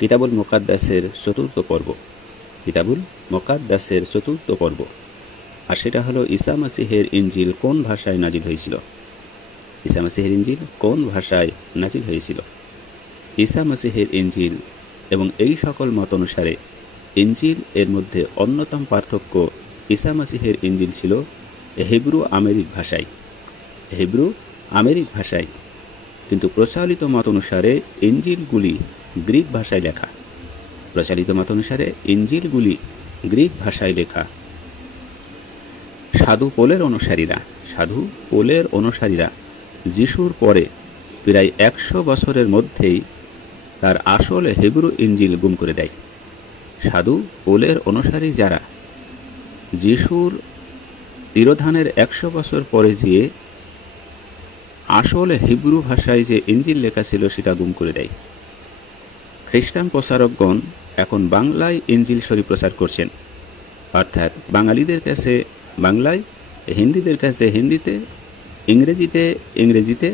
কিতাবুল মুকাদ্দাসের চতুর্থ পর্ব, কিতাবুল মুকাদ্দাসের চতুর্থ পর্ব। আর সেটা হলো ঈসা মাসীহের ইঞ্জিল কোন ভাষায় নাজিল হয়েছিল। ঈসা মাসীহের ইঞ্জিল কোন ভাষায় নাজিল হয়েছিল। ঈসা মাসীহের ইঞ্জিল এবং এই সকল মত অনুসারে ইঞ্জিল এর মধ্যে অন্যতম পার্থক্য, ঈসা মাসীহের ইঞ্জিল ছিল হিব্রু আমেরিক ভাষায়, হিব্রু আমেরিক ভাষায়, কিন্তু প্রচলিত মত অনুসারে ইঞ্জিলগুলি গ্রিক ভাষায় লেখা। প্রচলিত মত অনুসারে ইঞ্জিলগুলি গ্রিক ভাষায় লেখা। সাধু পোলের অনুসারীরা যিশুর পরে প্রায় 100 বছরের মধ্যেই তার আসল হিব্রু ইঞ্জিল গুম করে দেয়। সাধু পোলের অনুসারী যারা যিশুর তিরোধানের 100 বছর পরে যেয়ে আসল হিব্রু ভাষায় যে ইঞ্জিল লেখা ছিল সেটা গুম করে দেয়। খ্রিস্টান প্রচারকগণ এখন বাংলায় ইঞ্জিল শরীফ প্রচার করছেন, অর্থাৎ বাঙালিদের কাছে বাংলায়, হিন্দিদের কাছে হিন্দিতে, ইংরেজিতে,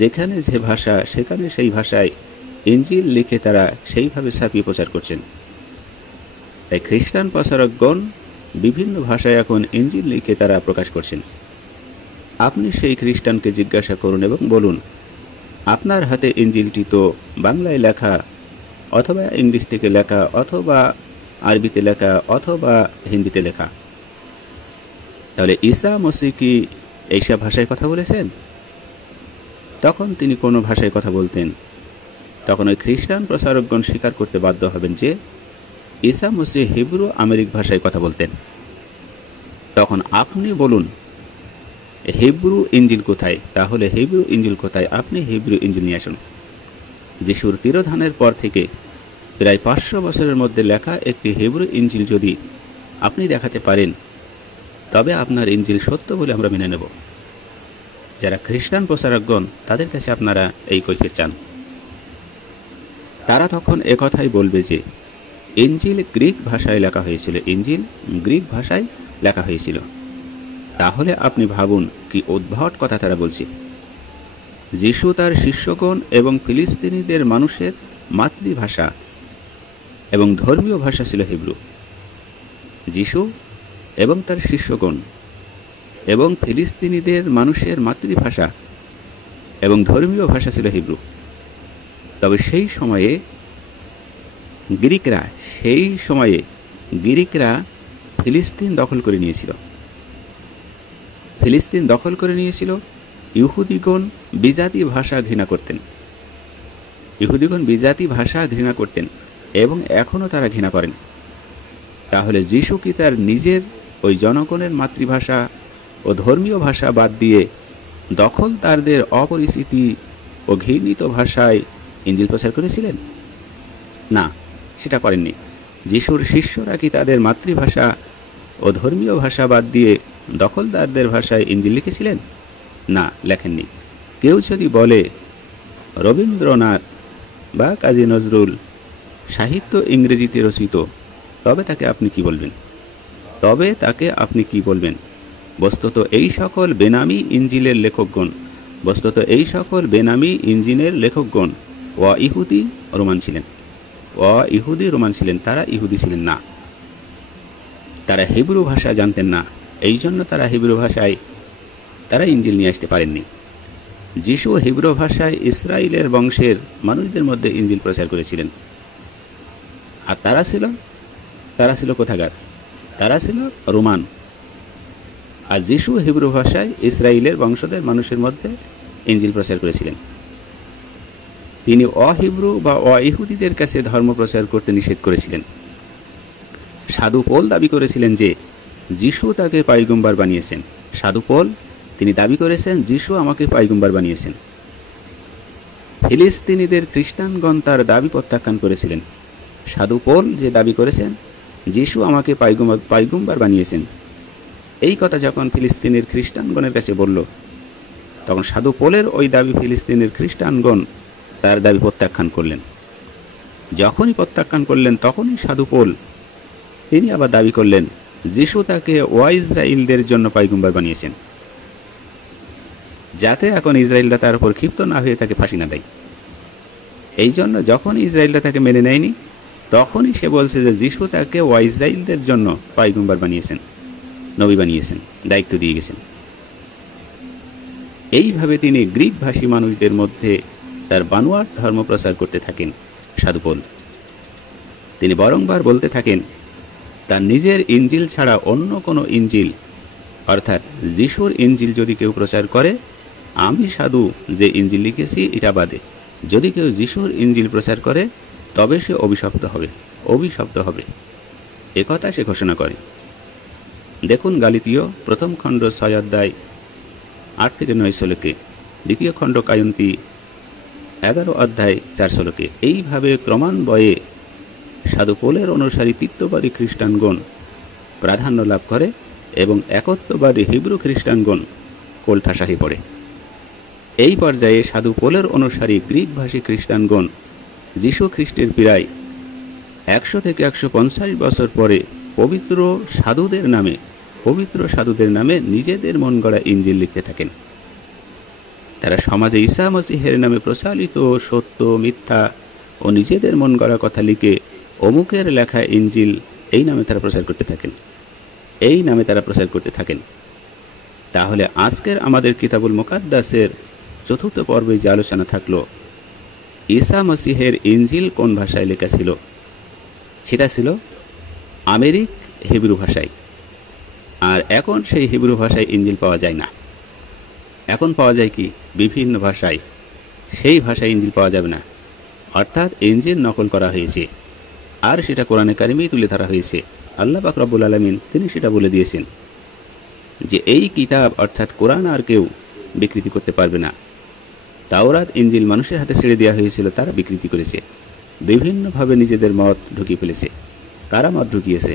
যেখানে যে ভাষা সেখানে সেই ভাষায় ইঞ্জিল লিখে তারা সেইভাবে ছাপিয়ে প্রচার করছেন। তাই খ্রিস্টান প্রচারকগণ বিভিন্ন ভাষায় এখন ইঞ্জিল লিখে তারা প্রকাশ করছেন। আপনি সেই খ্রিস্টানকে জিজ্ঞাসা করুন এবং বলুন, আপনার হাতে ইঞ্জিলটি তো বাংলায় লেখা, অথবা ইংলিশ থেকে লেখা, অথবা আরবিতে লেখা, অথবা হিন্দিতে লেখা। তাহলে ঈসা মসীহ কি এইসব ভাষায় কথা বলেছেন? তখন তিনি কোনো ভাষায় কথা বলতেন, তখন ওই খ্রিস্টান প্রচারকগণ স্বীকার করতে বাধ্য হবেন যে ঈসা মসীহ হিব্রু আমেরিক ভাষায় কথা বলতেন। তখন আপনি বলুন, হিব্রু ইঞ্জিল কোথায়? তাহলে হিব্রু ইঞ্জিল কোথায়? আপনি হিব্রু ইঞ্জিল নিয়ে আসুন। যিশুর তিরোধানের পর থেকে প্রায় 500 বছরের মধ্যে লেখা একটি হিব্রু ইঞ্জিল যদি আপনি দেখাতে পারেন, তবে আপনার ইঞ্জিল সত্য বলে আমরা মেনে নেব। যারা খ্রিস্টান প্রচারকগণ তাদের কাছে আপনারা এই কৈফিয়ত চান। তারা তখন একথাই বলবে যে ইঞ্জিল গ্রিক ভাষায় লেখা হয়েছিল, ইঞ্জিল গ্রিক ভাষায় লেখা হয়েছিল। তাহলে আপনি ভাবুন কি উদ্ভট কথা তারা বলছে। যিশু তার শিষ্যগণ এবং ফিলিস্তিনিদের মানুষের মাতৃভাষা এবং ধর্মীয় ভাষা ছিল হিব্রু। যিশু এবং তার শিষ্যগণ এবং ফিলিস্তিনিদের মানুষের মাতৃভাষা এবং ধর্মীয় ভাষা ছিল হিব্রু। তবে সেই সময়ে গ্রিকরা ফিলিস্তিন দখল করে নিয়েছিল। ইহুদিগণ বিজাতি ভাষা ঘৃণা করতেন এবং এখনও তারা ঘৃণা করেন। তাহলে যিশু কি তার নিজের ওই জনগণের মাতৃভাষা ও ধর্মীয় ভাষা বাদ দিয়ে দখলদারদের অপরিচিতি ও ঘৃণিত ভাষায় ইঞ্জিল প্রচার করেছিলেন? না, সেটা করেননি। যিশুর শিষ্যরা কি তাদের মাতৃভাষা ও ধর্মীয় ভাষা বাদ দিয়ে দখলদারদের ভাষায় ইঞ্জিল লিখেছিলেন? না, লেখেননি। কেউ যদি বলে রবীন্দ্রনাথ বা কাজী নজরুল সাহিত্য ইংরেজিতে রচিত, তবে তাকে আপনি কি বলবেন? বস্তুত এই সকল বেনামি ইঞ্জিলের লেখকগণ ইহুদি রোমান ছিলেন, তারা ইহুদি ছিলেন না। তারা হিব্রু ভাষা জানতেন না, এই জন্য তারা হিব্রু ভাষায় তারা ইঞ্জিল নিয়ে আসতে পারেননি। যিশু হিব্রু ভাষায় ইসরায়েলের বংশের মানুষদের মধ্যে ইঞ্জিল প্রচার করেছিলেন। আর তারা ছিল কোথাকার? তারা ছিল রোমান। আর যিশু হিব্রু ভাষায় ইসরায়েলের বংশধর মানুষের মধ্যে ইঞ্জিল প্রচার করেছিলেন। তিনি অহিব্রু বা ইহুদিদের কাছে ধর্ম প্রচার করতে নিষেধ করেছিলেন। সাধু পোল দাবি করেছিলেন যে যিশু তাকে পয়গম্বর বানিয়েছেন। তিনি দাবি করেছেন যিশু আমাকে পয়গম্বর বানিয়েছেন। ফিলিস্তিনিদের খ্রিস্টানগণ তার দাবি প্রত্যাখ্যান করেছিলেন। সাধু পোল যে দাবি করেছেন যিশু আমাকে পয়গম্বর বানিয়েছেন, এই কথা যখন ফিলিস্তিনের খ্রিস্টানগণের কাছে বলল, তখন সাধু পোলের ওই দাবি ফিলিস্তিনের খ্রিস্টানগণ তার দাবি প্রত্যাখ্যান করলেন। যখনই প্রত্যাখ্যান করলেন, তখনই সাধু পোল তিনি আবার দাবি করলেন যিশু তাকে ইসরায়েলদের জন্য পয়গম্বর বানিয়েছেন, যাতে এখন ইসরায়েলরা তার উপর ক্ষিপ্ত না হয়ে তাকে ফাঁসি না দেয়। এই জন্য যখন ইসরায়েলরা তাকে মেনে নেয়নি, তখনই সে বলছে যে যিশু তাকে ইসরায়েলদের জন্য পয়গম্বর বানিয়েছেন, নবী বানিয়েছেন, দায়িত্ব দিয়ে গেছেন। এইভাবে তিনি গ্রিক ভাষী মানুষদের মধ্যে তার বানোয়াট ধর্ম প্রচার করতে থাকেন। সাধু পৌল তিনি বারংবার বলতে থাকেন, তার নিজের ইঞ্জিল ছাড়া অন্য কোনো ইঞ্জিল, অর্থাৎ যিশুর ইঞ্জিল যদি কেউ প্রচার করে, আমি সাধু যে ইঞ্জিল লিখেছি এটা বাদে যদি কেউ যিশুর ইঞ্জিল প্রচার করে, তবে সে অভিশপ্ত হবে, অভিশপ্ত হবে, একথা সে ঘোষণা করে। দেখুন গালাতীয় প্রথম খণ্ড 6 অধ্যায় 8 থেকে 9 শ্লোকে, দ্বিতীয় খণ্ড কায়ন্তী 11 অধ্যায় 4 শ্লোকে। এইভাবে ক্রমান্বয়ে সাধু পৌলের অনুসারী তৃতীয়বাদী খ্রিস্টানগণ প্রাধান্য লাভ করে এবং একত্ববাদী হিব্রু খ্রিস্টানগণ কোলঠাসা হয়ে পড়ে। এই পর্যায়ে সাধু পৌলের অনুসারী গ্রিক ভাষী খ্রিস্টানগণ যীশু খ্রিস্টের প্রায় 100 থেকে 150 বছর পরে পবিত্র সাধুদের নামে নিজেদের মন গড়া ইঞ্জিল লিখতে থাকেন। তারা সমাজে ঈসা মসীহের নামে প্রচালিত সত্য মিথ্যা ও নিজেদের মন গড়া কথা লিখে অমুকের লেখা ইঞ্জিল এই নামে তারা প্রচার করতে থাকেন। তাহলে আজকের আমাদের কিতাবুল মুকাদ্দাসের চতুর্থ পর্বে যে আলোচনা থাকলো, ঈসা মসীহের ইঞ্জিল কোন ভাষায় লেখা ছিল, সেটা ছিল আমেরিক হিব্রু ভাষায়। আর এখন সেই হিব্রু ভাষায় ইঞ্জিল পাওয়া যায় না, এখন পাওয়া যায় কি বিভিন্ন ভাষায়। সেই ভাষায় ইঞ্জিল পাওয়া যাবে না, অর্থাৎ ইঞ্জিল নকল করা হয়েছে আর সেটা কোরআনে কারিমেই তুলে ধরা হয়েছে। আল্লাহ পাক রব্বুল আলামিন তিনি সেটা বলে দিয়েছেন যে এই কিতাব অর্থাৎ কোরআন আর কেউ বিকৃতি করতে পারবে না। তাওরাত ইঞ্জিল মানুষের হাতে ছেড়ে দেওয়া হয়েছিল, তারা বিকৃতি করেছে, বিভিন্নভাবে নিজেদের মত ঢুকিয়ে ফেলেছে। কারা মত ঢুকিয়েছে?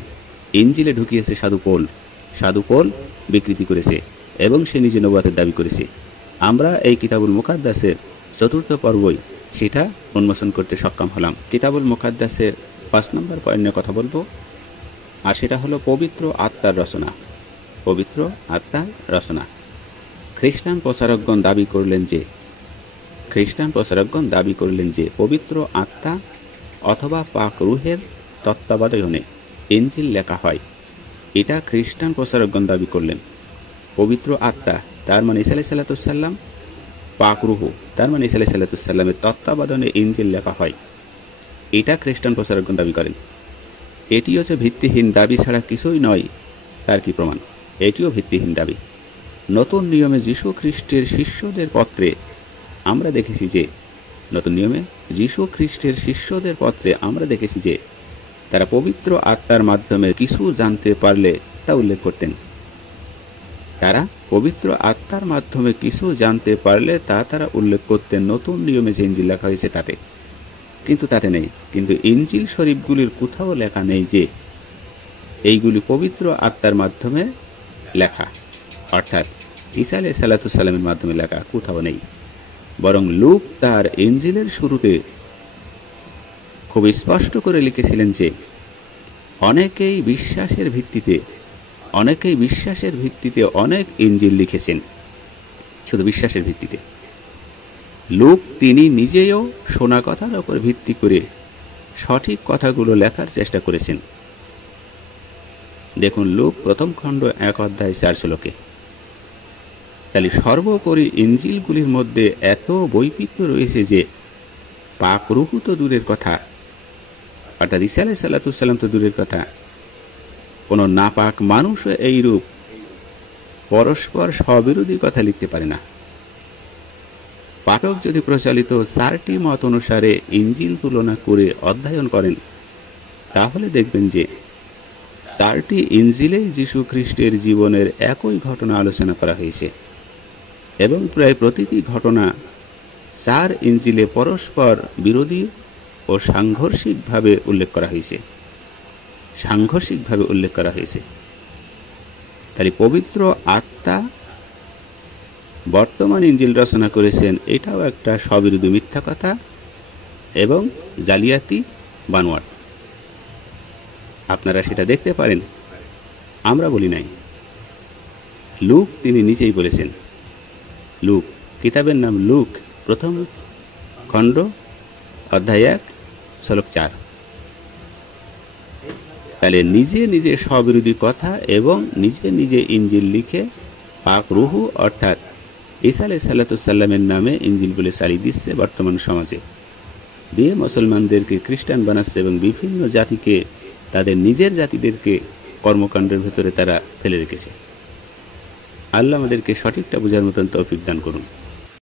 ইঞ্জিলে ঢুকিয়েছে সাধু পৌল বিকৃতি করেছে এবং সে নিজে নবুয়তের দাবি করেছে। আমরা এই কিতাবুল মুকাদ্দাসের চতুর্থ পর্বই সেটা উন্মোচন করতে সক্ষম হলাম। কিতাবুল মুকাদ্দাসের 5 নম্বর পয়েন্টে কথা বলবো, আর সেটা হলো পবিত্র আত্মার রচনা। পবিত্র আত্মার রচনা। খ্রিস্টান প্রচারকগণ দাবি করলেন যে পবিত্র আত্মা অথবা পাক রুহের তত্ত্বাবধানে ইঞ্জিল লেখা হয়। এটা খ্রিস্টান প্রচারকগণ দাবি করলেন। পবিত্র আত্মা তার মানে ঈসা আলাইহিস সালাম, পাক রুহ তার মানে ঈসা আলাইহিস সালামের তত্ত্বাবধানে ইঞ্জিল লেখা হয়, এটা খ্রিস্টান প্রচারকগণ দাবি করেন। এটি হচ্ছে ভিত্তিহীন দাবি ছাড়া কিছুই নয়। তার কি প্রমাণ? এটিও ভিত্তিহীন দাবি। নতুন নিয়মে যীশু খ্রিস্টের শিষ্যদের পত্রে আমরা দেখেছি যে তারা পবিত্র আত্মার মাধ্যমে কিছু জানতে পারলে তা উল্লেখ করতেন। তারা উল্লেখ করতেন নতুন নিয়মে যে ইঞ্জিল লেখা হয়েছে তাতে। কিন্তু তাতে নেই। কিন্তু ইঞ্জিল শরীফগুলির কোথাও লেখা নেই যে এইগুলি পবিত্র আত্মার মাধ্যমে লেখা, অর্থাৎ ঈসা আলাইহিস সালামের মাধ্যমে লেখা কোথাও নেই। বরং লূক তার ইঞ্জিলের শুরুতে খুব স্পষ্ট করে লিখেছিলেন যে অনেকেই বিশ্বাসের ভিত্তিতে অনেক ইঞ্জিল লিখেছেন। শুধু বিশ্বাসের ভিত্তিতে। লূক তিনি নিজেও শোনা কথার উপর ভিত্তি করে সঠিক কথাগুলো লেখার চেষ্টা করেছেন। দেখুন লূক প্রথম খণ্ড 1 অধ্যায় 4 শ্লোকে। তাহলে সর্বোপরি ইঞ্জিলগুলির মধ্যে এত বৈচিত্র্য রয়েছে যে পাক রূহ তো দূরের কথা, অর্থাৎ ঈসা আলাইহিস সালাম তো দূরের কথা, কোনো নাপাক মানুষও এইরূপ পরস্পর স্ববিরোধী কথা লিখতে পারে না। পাঠক যদি প্রচলিত 4টি মত অনুসারে ইঞ্জিল তুলনা করে অধ্যয়ন করেন, তাহলে দেখবেন যে 4টি ইঞ্জিলেই যীশু খ্রিস্টের জীবনের একই ঘটনা আলোচনা করা হয়েছে এবং প্রায় প্রতিটি ঘটনা 4 ইঞ্জিলে পরস্পর বিরোধী ও সাংঘর্ষিকভাবে উল্লেখ করা হয়েছে। তাহলে পবিত্র আত্মা বর্তমান ইঞ্জিল রচনা করেছেন, এটাও একটা স্ববিরোধী মিথ্যা কথা এবং জালিয়াতি বানোয়াট। আপনারা সেটা দেখতে পারেন, আমরা বলি নাই। লূক তিনি নিজেই বলেছেন। লূক, কিতাবের নাম লূক, প্রথম খণ্ড অধ্যায় 1 শ্লোক 4। তাহলে নিজে নিজে স্ববিরোধী কথা এবং নিজে নিজে ইঞ্জিল লিখে পাক রুহু অর্থাৎ ঈসা আলাইহিস সালামের নামে ইঞ্জিল বলে চালিয়ে দিচ্ছে বর্তমান সমাজে, দিয়ে মুসলমানদেরকে খ্রিস্টান বানাচ্ছে এবং বিভিন্ন জাতিকে তাদের নিজের জাতিদেরকে কর্মকাণ্ডের ভেতরে তারা ফেলে রেখেছে। আল্লাহ আমাদেরকে সঠিকটা বোঝার মতন তৌফিক দান করুন।